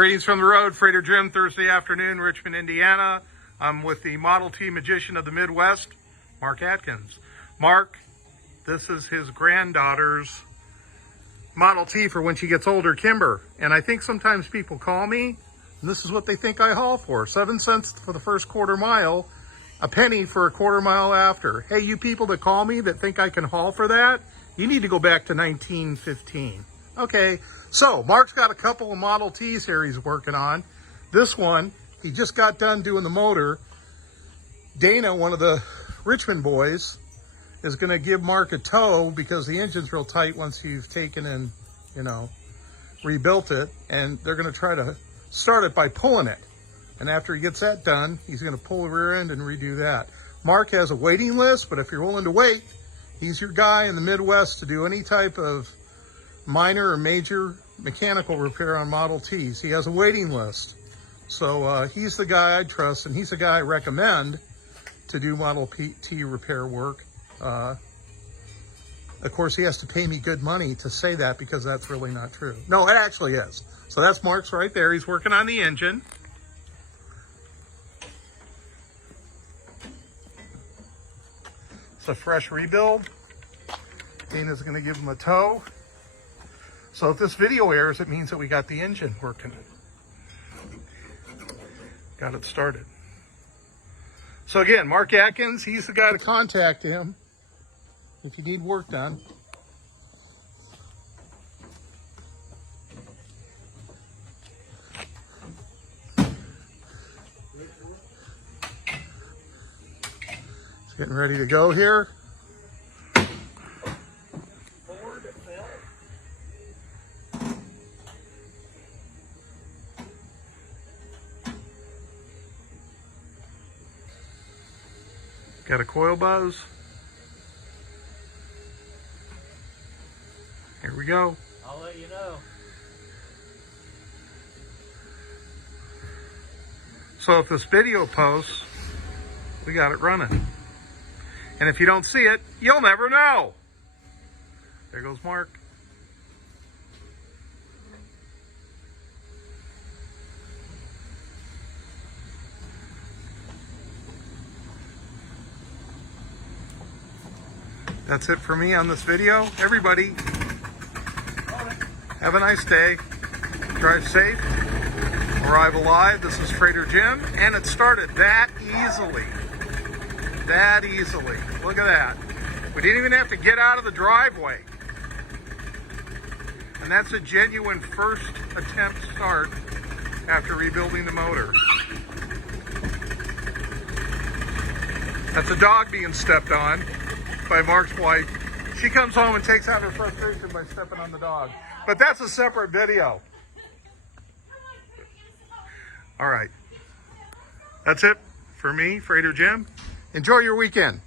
Greetings from the road, Freighter Jim, Thursday afternoon, Richmond, Indiana. I'm with the Model T magician of the Midwest, Mark Atkins. Mark, this is his granddaughter's Model T for when she gets older, Kimber. And I think sometimes people call me, and this is what they think I haul for. 7 cents for the first quarter mile, a penny for a quarter mile after. Hey, you people that call me that think I can haul for that, you need to go back to 1915. Okay, so Mark's got a couple of Model Ts here he's working on. This one, he just got done doing the motor. Dana, one of the Richmond boys, is going to give Mark a tow because the engine's real tight once you've taken and, rebuilt it. And they're going to try to start it by pulling it. And after he gets that done, he's going to pull the rear end and redo that. Mark has a waiting list, but if you're willing to wait, he's your guy in the Midwest to do any type of minor or major mechanical repair on Model Ts. He has a waiting list. So he's the guy I trust, and he's the guy I recommend to do Model T repair work. Of course, he has to pay me good money to say that because that's really not true. No, it actually is. So that's Mark's right there. He's working on the engine. It's a fresh rebuild. Dana's going to give him a tow. So if this video airs, it means that we got the engine working. Got it started. So again, Mark Atkins, he's the guy to contact him if you need work done. He's getting ready to go here. Got a coil buzz. Here we go. I'll let you know. So if this video posts, we got it running. And if you don't see it, you'll never know. There goes Mark. That's it for me on this video. Everybody, have a nice day. Drive safe. Arrive alive. This is Freighter Jim, and it started that easily. That easily. Look at that. We didn't even have to get out of the driveway. And that's a genuine first attempt start after rebuilding the motor. That's a dog being stepped on by Mark's wife. She comes home and takes out her frustration by stepping on the dog. But that's a separate video. All right. That's it for me, Freighter Jim. Enjoy your weekend.